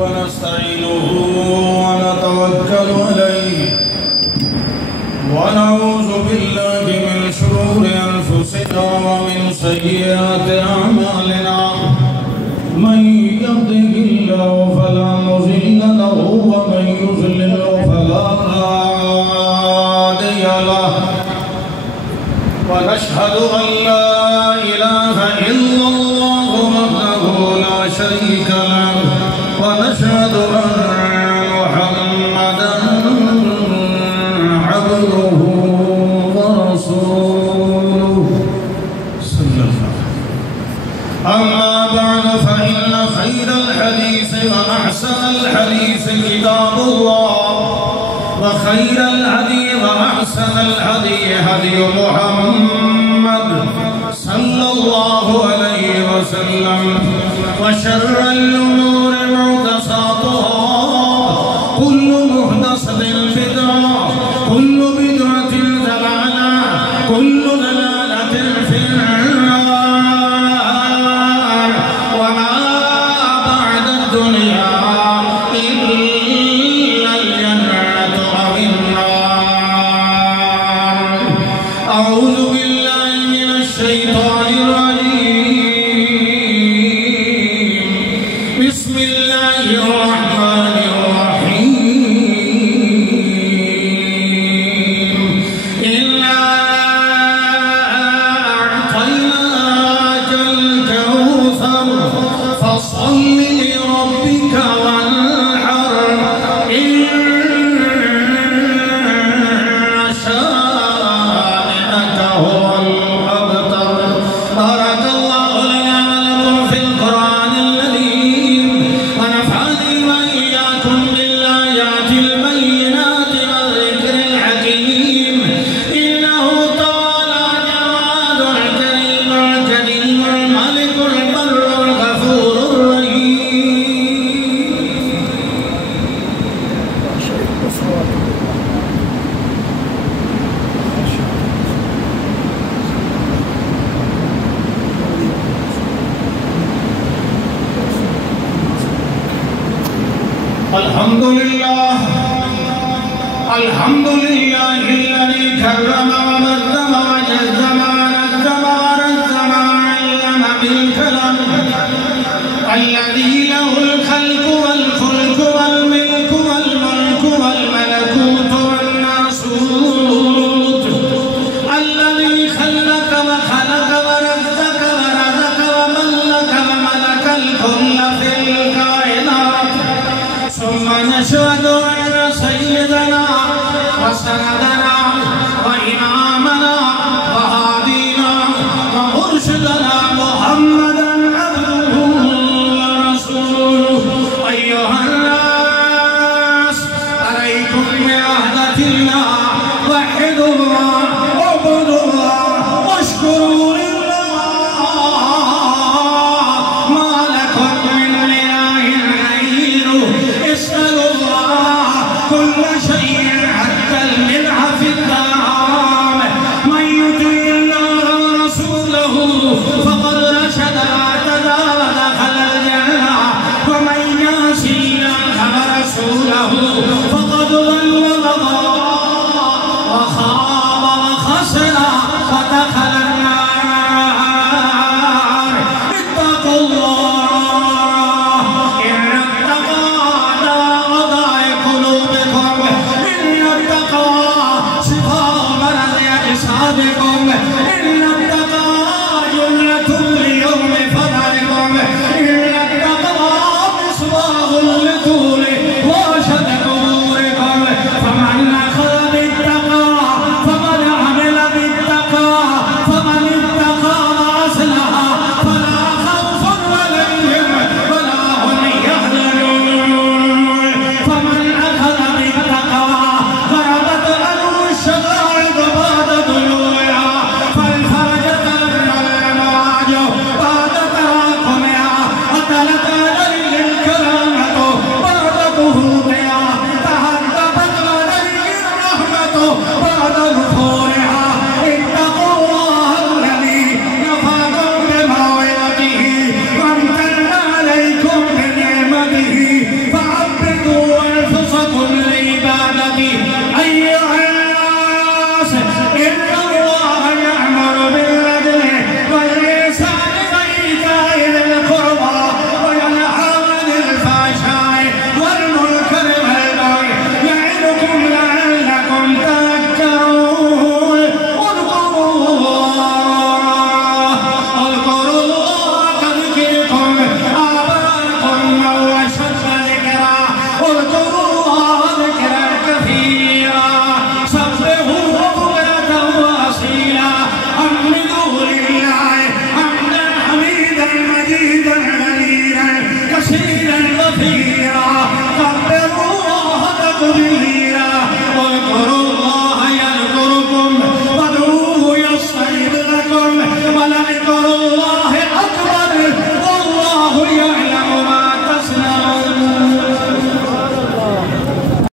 ونستعينه ونتوكل عليه ونعوذ بالله من شرور أنفسنا ومن سيئات أعمالنا من يهده الله فلا مضل له ومن يضلل فلا هادي له ونشهد أن لا إله إلا الله وحده لا شريك له ونشهد أن محمدا عبده ورسوله صلى الله عليه وسلم. أما بعد فإن خير الحديث وأحسن الحديث كتاب الله وخير الهدي وأحسن الهدي هدي محمد صلى الله عليه وسلم وشر الأمور محدثاتها كل محدثة بدعة كل بدعة ضلالة كل ضلالة في النار وما بعد الدنيا إلا الجنة أو النار. أعوذ بالله من الشيطان الرجيم. بسم الله الرحمن الرحيم. إنا أعطيناك الكوثر فصل لربك وانحر إن شانئك هو الأبتر. بارك الله لنا ولكم في القرآن العظيم ونفعني وإياكم بالآيات البينات والذكر الحكيم. إنه تعالى جواد الكريم الكريم الملك البر الغفور الرحيم. الحمد لله الحمد لله الذي كرم ومدم وجزم ونزم ورزم وعلم بالكلام الذي له الخلق والخلق والملك والملك والملكوت والناسوت الذي خلق وخلق ورزق ورزق وملك وملك الكل في الكائنات. ثم نشهد أن سيدنا وسندنا وإمامنا وهادينا ومرشدنا محمدا عبده ورسوله. أيها الناس عليكم بعهدة الله وحدوا الله واعبدوا الله واشكروا لله ما لكم من إله غيره. اسألوا الله كل شيء حتى الملح في الطعام. من يطع الله ورسوله فقد رشد واهتدى ودخل الجنة ومن يعص الله ورسوله فقد ضل وغوى